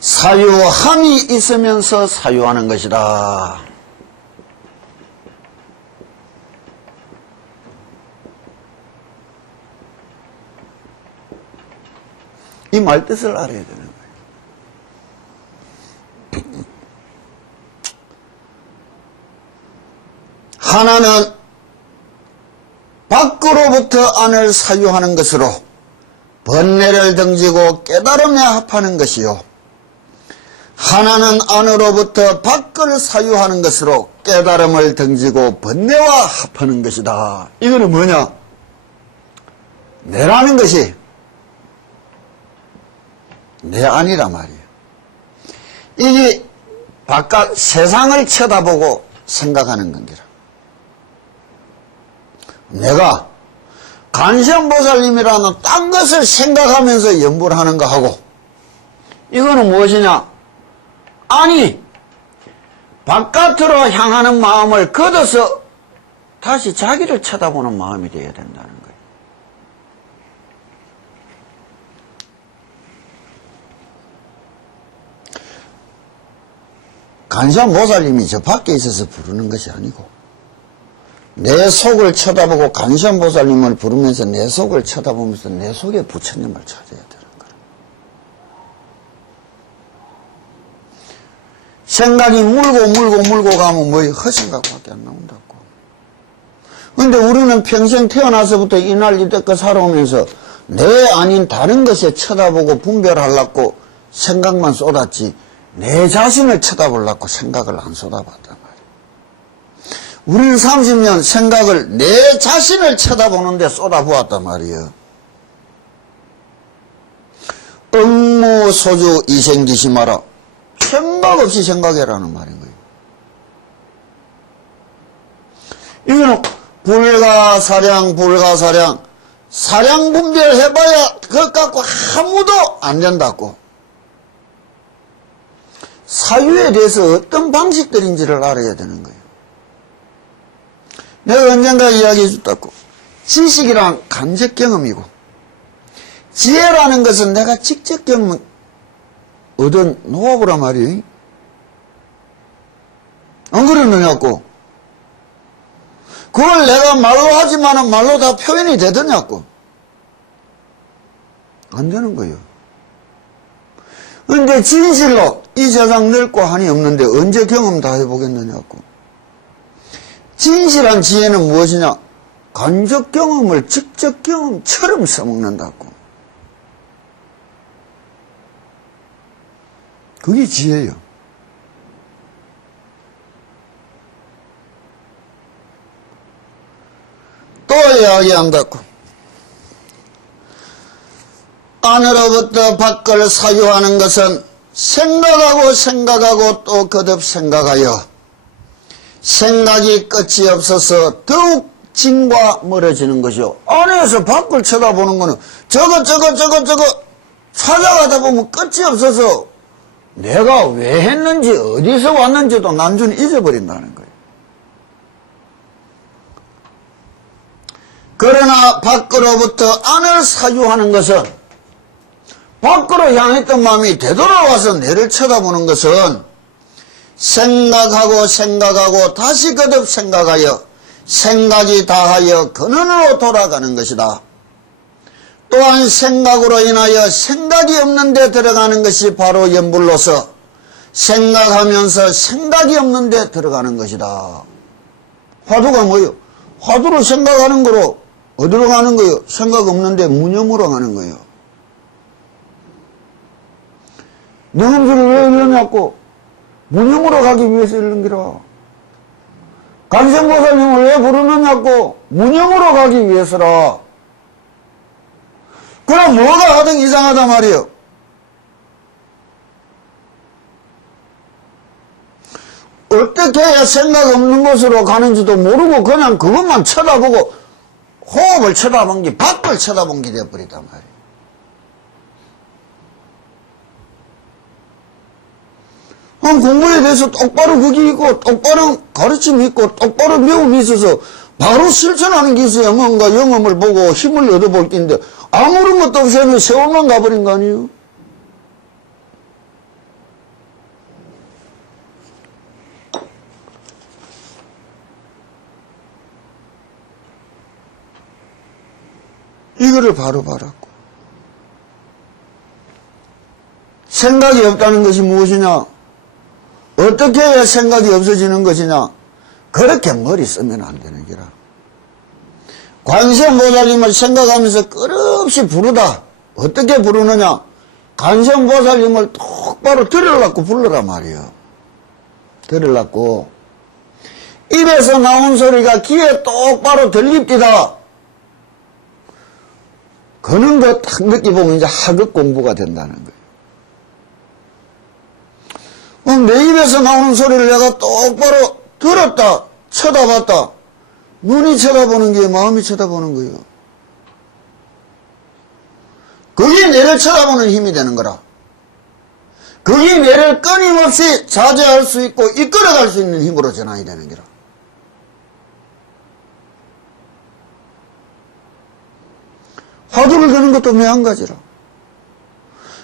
사유함이 있으면서 사유하는 것이다. 이 말 뜻을 알아야 되는 거예요. 하나는 밖으로부터 안을 사유하는 것으로 번뇌를 등지고 깨달음에 합하는 것이요, 하나는 안으로부터 밖을 사유하는 것으로 깨달음을 등지고 번뇌와 합하는 것이다. 이거는 뭐냐? 내라는 것이 내 안이란 말이에요. 이게 바깥 세상을 쳐다보고 생각하는 건기라. 내가 간시암보살님이라는 딴 것을 생각하면서 연불 하는 거하고, 이거는 무엇이냐? 아니, 바깥으로 향하는 마음을 걷어서 다시 자기를 쳐다보는 마음이 되어야 된다는 거예요. 간시암보살님이 저 밖에 있어서 부르는 것이 아니고, 내 속을 쳐다보고 간시암보살님을 부르면서 내 속을 쳐다보면서 내 속에 부처님을 찾아야 되는 거예요. 생각이 물고 가면 뭐 허생각밖에 안 나온다고. 그런데 우리는 평생 태어나서부터 이날 이때껏 살아오면서 내 아닌 다른 것에 쳐다보고 분별하려고 생각만 쏟았지, 내 자신을 쳐다보려고 생각을 안 쏟아봤단 말이에요. 우리는 30년 생각을 내 자신을 쳐다보는데 쏟아부었단 말이에요. 응무소주 이생기시 마라. 생각 없이 생각해라는 말인 거예요. 이거는 불가사량 사량 분별해봐야 그것 갖고 아무도 안 된다고. 사유에 대해서 어떤 방식들인지를 알아야 되는 거예요. 내가 언젠가 이야기해 줬다고. 지식이란 간접 경험이고, 지혜라는 것은 내가 직접 경험 얻은 노하우란 말이에요. 안 그러느냐고. 그걸 내가 말로 하지만은 말로 다 표현이 되더냐고. 안 되는 거예요. 그런데 진실로 이 세상 넓고 한이 없는데 언제 경험 다 해보겠느냐고. 진실한 지혜는 무엇이냐? 간접 경험을 직접 경험처럼 써먹는다고. 그게 지혜예요. 또 이야기한다고. 안으로부터 밖을 사유하는 것은 생각하고 또 거듭 생각하여 생각이 끝이 없어서 더욱 진과 멀어지는 것이요. 안에서 밖을 쳐다보는 거는 저거 찾아가다 보면 끝이 없어서 내가 왜 했는지 어디서 왔는지도 난중에 잊어버린다는 거예요. 그러나 밖으로부터 안을 사유하는 것은 밖으로 향했던 마음이 되돌아와서 내를 쳐다보는 것은 생각하고 다시 거듭 생각하여 생각이 다하여 근원으로 돌아가는 것이다. 또한 생각으로 인하여 생각이 없는 데 들어가는 것이 바로 염불로서 생각하면서 생각이 없는 데 들어가는 것이다. 화두가 뭐예요? 화두로 생각하는 거로 어디로 가는 거예요? 생각 없는데 무념으로 가는 거예요. 능엄술을 왜 일렀냐고? 무념으로 가기 위해서 일른 기라. 관세음보살님을 왜 부르느냐고? 무념으로 가기 위해서라. 그럼 뭐가 하든 이상하단 말이에요. 어떻게 해야 생각 없는 곳으로 가는지도 모르고 그냥 그것만 쳐다보고 호흡을 쳐다본 게 밖을 쳐다본 게 되어버리단 말이에요. 공부에 대해서 똑바로 그게 있고 똑바로 가르침이 있고 똑바로 배움이 있어서 바로 실천하는 게 있어야 뭔가 영험을 보고 힘을 얻어볼 게인데 아무런 것도 없이 하면 세월만 가버린 거 아니에요? 이거를 바로 봐라고. 생각이 없다는 것이 무엇이냐? 어떻게 해야 생각이 없어지는 것이냐? 그렇게 머리 쓰면 안 되는 기라. 관세음보살님을 생각하면서 끝없이 부르다. 어떻게 부르느냐? 관세음보살님을 똑바로 들으려고 불러라 말이요. 들으려고. 입에서 나온 소리가 귀에 똑바로 들립디다. 그런 거 딱 느끼보면 이제 하급 공부가 된다는 거예요. 내 입에서 나오는 소리를 내가 똑바로 들었다, 쳐다봤다. 눈이 쳐다보는 게 마음이 쳐다보는 거예요. 그게 내를 쳐다보는 힘이 되는 거라. 그게 내를 끊임없이 자제할 수 있고 이끌어갈 수 있는 힘으로 전환이 되는 거라. 화두를 드는 것도 매한가지라.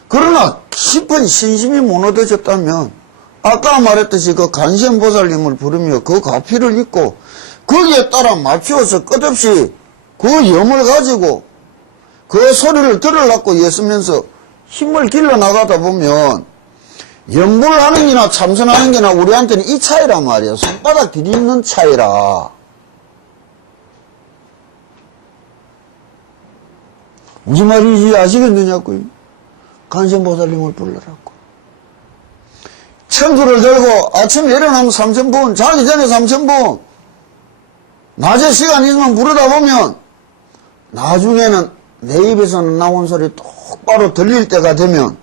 그러나 깊은 신심이 무너져졌다면 아까 말했듯이 그 관세음보살님을 부르며 그 가피를 입고 거기에 따라 맞추어서 끝없이 그 염을 가지고 그 소리를 들으려고 애쓰면서 힘을 길러 나가다 보면 염불하는 게나 참선하는 게나 우리한테는 이 차이란 말이야. 손바닥 디디는 차이라. 무슨 말인지 아시겠느냐고요? 관세음보살님을 불러라고. 천주를 들고 아침에 일어나면 3000번, 자기 전에 3000번, 낮에 시간 있으면 부르다 보면 나중에는 내 입에서는 나온 소리 똑바로 들릴 때가 되면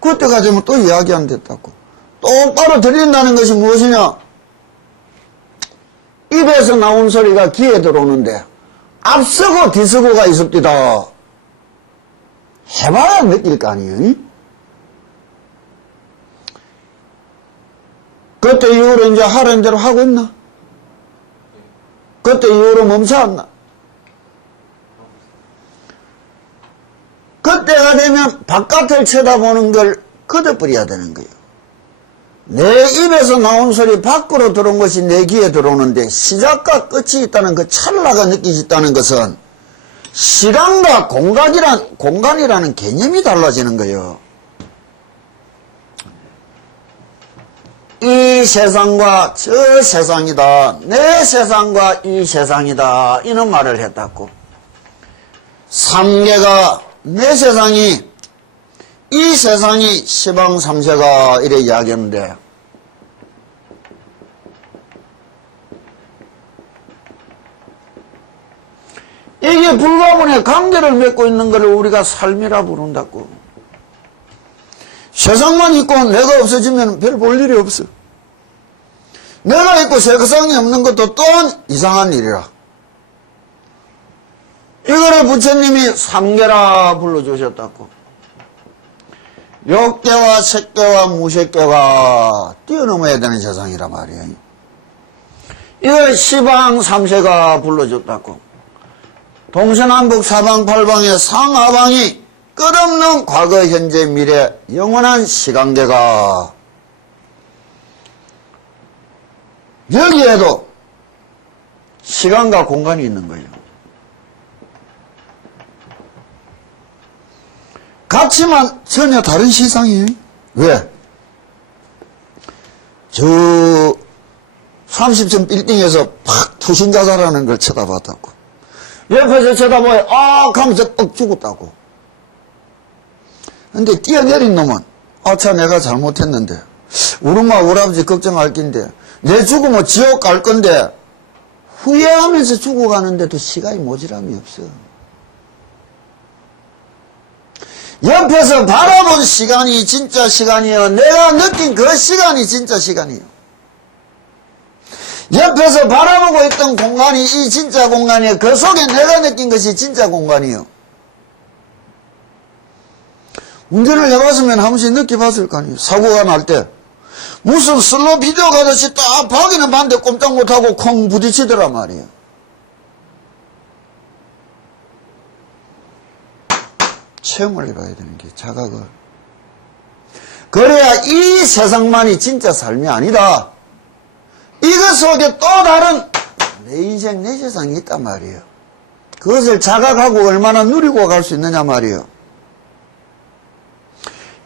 그때가 되면 또 이야기 안 됐다고. 똑바로 들린다는 것이 무엇이냐? 입에서 나온 소리가 귀에 들어오는데 앞서고 뒤서고가 있습니다. 해봐야 느낄 거 아니에요? 그때 이후로 이제 하라는 대로 하고 있나? 그때 이후로 멈춰왔나? 그때가 되면 바깥을 쳐다보는 걸 거둬버려야 되는 거예요. 내 입에서 나온 소리 밖으로 들어온 것이 내 귀에 들어오는데 시작과 끝이 있다는 그 찰나가 느껴졌다는 것은 시간과 공간이라는 개념이 달라지는 거예요. 이 세상과 저 세상이다. 내 세상과 이 세상이다. 이런 말을 했다고. 삼계가 내 세상이 이 세상이 시방삼세가 이래 이야기하는데, 이게 불가분의 관계를 맺고 있는 것을 우리가 삶이라 부른다고. 세상만 있고 내가 없어지면 별 볼 일이 없어. 내가 있고 세상이 없는 것도 또한 이상한 일이라. 이거를 부처님이 삼계라 불러주셨다고. 욕계와 색계와 무색계가 뛰어넘어야 되는 세상이라 말이에요. 이걸 시방삼세가 불러줬다고. 동서남북 사방팔방의 상하방이 끝없는 과거, 현재, 미래, 영원한 시간계가 여기에도 시간과 공간이 있는 거예요. 같지만 전혀 다른 시상이에요. 왜? 저 30층 빌딩에서 팍 투신자살하는 걸 쳐다봤다고. 옆에서 쳐다보여 하면서 억 죽었다고. 근데 뛰어내린 놈은 아차 내가 잘못했는데 우리 엄마 우리 아버지 걱정할 낀데 내 죽으면 지옥 갈 건데 후회하면서 죽어가는데도 시간이 모자람이 없어. 옆에서 바라본 시간이 진짜 시간이요. 내가 느낀 그 시간이 진짜 시간이요. 옆에서 바라보고 있던 공간이 이 진짜 공간이요. 그 속에 내가 느낀 것이 진짜 공간이요. 운전을 해봤으면 한 번씩 느껴봤을 거 아니에요. 사고가 날 때 무슨 슬로 비디오 가듯이 딱 박이는 반대 꼼짝 못하고 콩 부딪히더라 말이에요. 체험을 해봐야 되는 게 자각을. 그래야 이 세상만이 진짜 삶이 아니다. 이것 속에 또 다른 내 인생 내 세상이 있단 말이에요. 그것을 자각하고 얼마나 누리고 갈 수 있느냐 말이에요.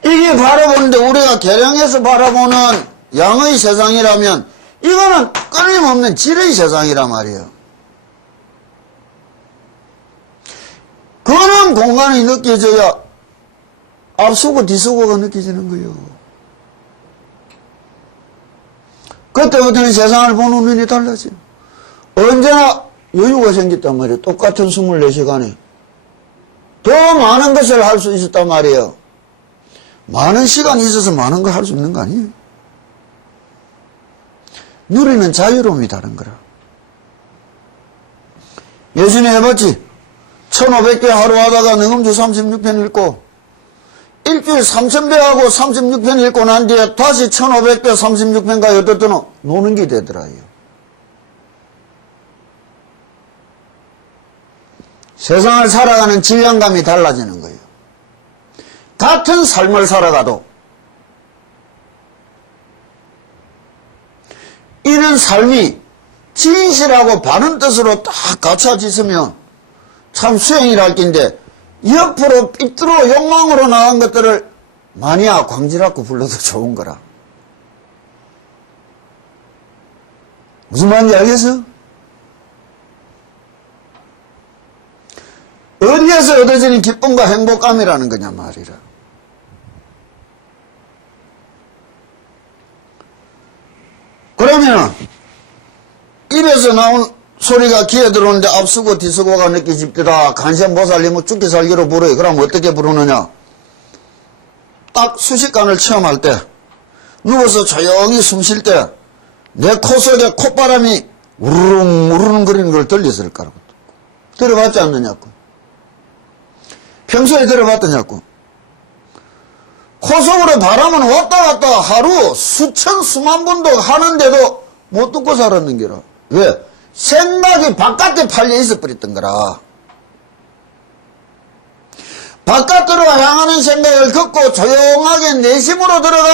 이게 바라보는데 우리가 계량해서 바라보는 양의 세상이라면 이거는 끊임없는 질의 세상이란 말이에요. 그런 공간이 느껴져야 앞서고 뒤서고가 느껴지는 거예요. 그때부터는 세상을 보는 눈이 달라져요. 언제나 여유가 생겼단 말이에요. 똑같은 24시간에 더 많은 것을 할 수 있었단 말이에요. 많은 시간이 있어서 많은 걸 할 수 있는 거 아니에요. 누리는 자유로움이 다른 거라. 예전에 해봤지. 1500배 하루 하다가 능음주 36편 읽고 일주일 3000배 하고 36편 읽고 난 뒤에 다시 1500배 36편가 어떻더노 노는 게 되더라요. 세상을 살아가는 질량감이 달라지는 거예요. 같은 삶을 살아가도 이런 삶이 진실하고 바른 뜻으로 딱 갖춰지으면 참 수행이랄 낀데 옆으로 삐뚤어 욕망으로 나간 것들을 마니아 광지라고 불러도 좋은 거라. 무슨 말인지 알겠어? 어디에서 얻어지는 기쁨과 행복감이라는 거냐 말이라. 그러면 입에서 나온 소리가 귀에 들어오는데 앞서고 뒤서고가 느껴집니다. 간세보살님은 죽기 살기로 부르요. 그럼 어떻게 부르느냐? 딱 수식관을 체험할 때 누워서 조용히 숨 쉴 때 내 코 속에 콧바람이 우르릉 우르릉 거리는 걸 들렸을 거라고. 들어봤지 않느냐고. 평소에 들어봤더냐고. 코 속으로 바람은 왔다 갔다 하루 수천 수만 번도 하는데도 못 듣고 살았는 게라. 왜? 생각이 바깥에 팔려 있어 버렸던 거라. 바깥으로 향하는 생각을 걷고 조용하게 내심으로 들어가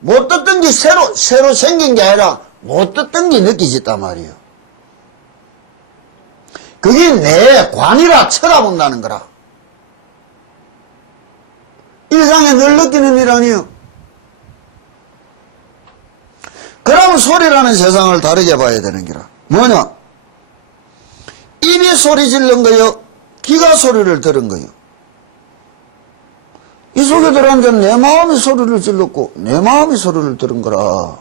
못 듣던 게 새로 생긴 게 아니라 못 듣던 게 느껴졌단 말이에요. 그게 내 관이라 쳐다본다는 거라. 일상에 늘 느끼는 일 아니에요. 그러면 소리라는 세상을 다르게 봐야 되는 거라. 뭐냐? 입이 소리 지른 거요? 귀가 소리를 들은 거요? 이 속에도 너희들한테는 내 마음이 소리를 질렀고 내 마음이 소리를 들은 거라.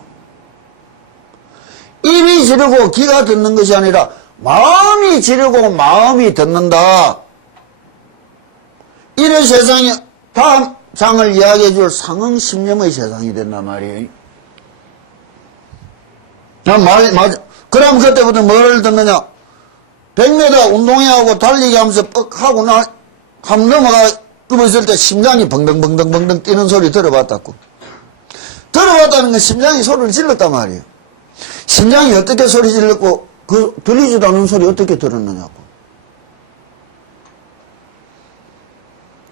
입이 지르고 귀가 듣는 것이 아니라 마음이 지르고 마음이 듣는다. 이런 세상이 다음 장을 이야기해 줄 상응심념의 세상이 된단 말이에요. 맞아. 그럼 그때부터 뭐를 듣느냐? 100m 운동회하고 달리기 하면서 뻑 하고 한번 넘어가 있을 때 심장이 벙덩벙덩벙덩 뛰는 소리 들어봤다고. 들어봤다는 건 심장이 소리를 질렀단 말이에요. 심장이 어떻게 소리 질렀고 그 들리지도 않는 소리 어떻게 들었느냐고.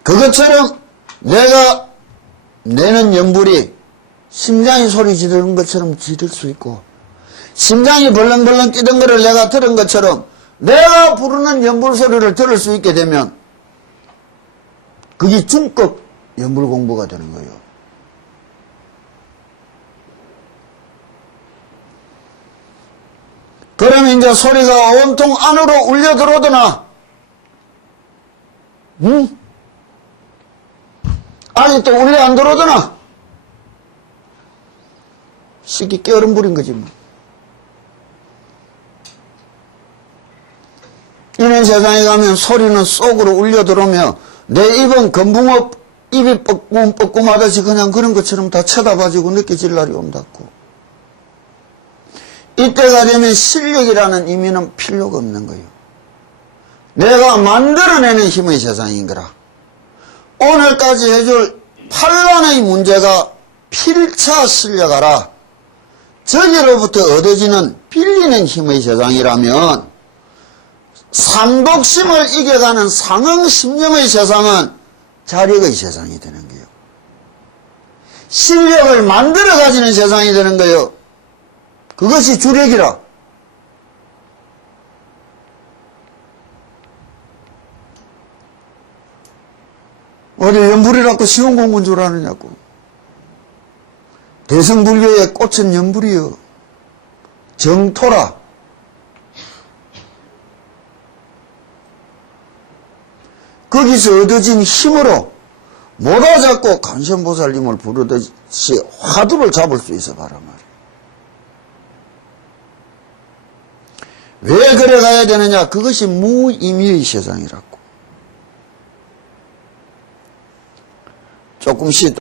그것처럼 내가 내는 연불이 심장이 소리 지르는 것처럼 지를 수 있고 심장이 벌렁벌렁 뛰던 거를 내가 들은 것처럼 내가 부르는 연불 소리를 들을 수 있게 되면 그게 중급 연불 공부가 되는 거예요. 그러면 이제 소리가 온통 안으로 울려 들어오더나, 응? 아직도 울려 안 들어오더나? 시기 깨어름 부린 거지 뭐. 이런 세상에 가면 소리는 속으로 울려 들어오며 내 입은 건붕어 입이 뻐끔뻐끔하듯이 그냥 그런 것처럼 다 쳐다봐지고 느껴질 날이 온다고. 이때가 되면 실력이라는 의미는 필요가 없는 거예요. 내가 만들어내는 힘의 세상인 거라. 오늘까지 해줄 8관의 문제가 필차 실려가라. 저기로부터 얻어지는 빌리는 힘의 세상이라면 삼독심을 이겨가는 상응심념의 세상은 자력의 세상이 되는 거예요. 실력을 만들어 가지는 세상이 되는 거예요. 그것이 주력이라. 어디 연불이라고 쉬운 공부인 줄 아느냐고. 대승불교의 꽃은 연불이요. 정토라. 거기서 얻어진 힘으로 모다 잡고 관세음보살님을 부르듯이 화두를 잡을 수 있어 봐라 말이야. 왜 그래 가야 되느냐? 그것이 무의미의 세상이라고. 조금씩